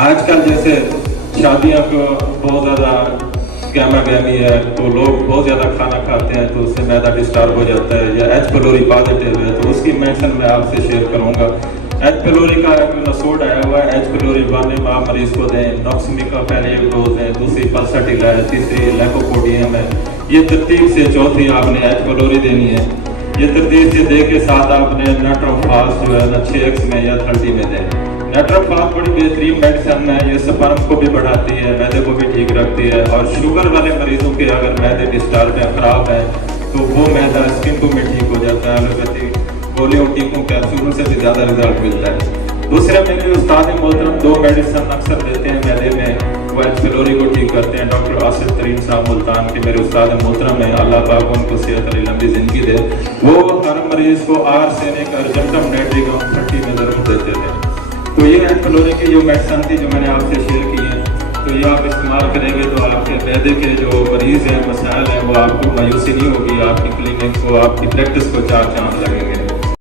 آج کل جیسے شادیوں کو بہت زیادہ گہما گہمی ہے تو لوگ بہت زیادہ کھانا کھاتے ہیں تو اس سے میدا ڈسٹرب ہو جاتا ہے، یا ایچ پیلوری پازیٹیو ہے تو اس کی مینشن میں آپ سے شیئر کروں گا۔ ایچ پیلوری کا ایک نسوڈ آیا ہوا ہے، ایچ پیلوری 1 آپ مریض کو دیں، نوکسمی پہلے ایک ڈوز دیں، دوسری پلسٹل ہے، تیسری لیکوپوڈیم ہے۔ یہ ترتیب سے چوتھی آپ نے ایچ پیلوری دینی ہے۔ یہ ترتیب سے دے کے ساتھ آپ نے نیٹروفاس جو ہے نا 6x میں یا 30 میں دیں۔ نیٹروفاس بڑی بہترین میڈیسن ہے، یہ سپرم کو بھی بڑھاتی ہے، میدے کو بھی ٹھیک رکھتی ہے، اور شوگر والے مریضوں کے اگر میدے ڈسٹرب ہیں، خراب ہیں، تو وہ میدا اسکن کو بھی ٹھیک ہو جاتا ہے، ایلوپیتھی گولیوں ٹیکوں کیپسولوں سے بھی زیادہ رزلٹ ملتا ہے۔ دوسرے میرے استاد محترم 2 میڈیسن اکثر دیتے ہیں میدے میں، وہ ایچ پیلوری کو ٹھیک کرتے ہیں، ڈاکٹر آصف ترین صاحب ملتان کے میرے استاد محترم ہیں، اللہ پاک ان کو صحت علی لمبی زندگی دے۔ وہ ہر مریض کو آرسینک ارجنٹم نیٹریگم 30 میں ضرور دیتے تھے۔ تو یہ ایچ پیلوری کی جو میڈیسن تھی جو میں نے آپ سے شیئر کی ہے، تو یہ آپ استعمال کریں گے تو آپ کے معدے کے جو مریض ہیں، مسائل ہیں، وہ آپ کو مایوسی نہیں ہوگی، آپ کی کلینک کو، آپ کی پریکٹس کو 4 چاند لگیں گے۔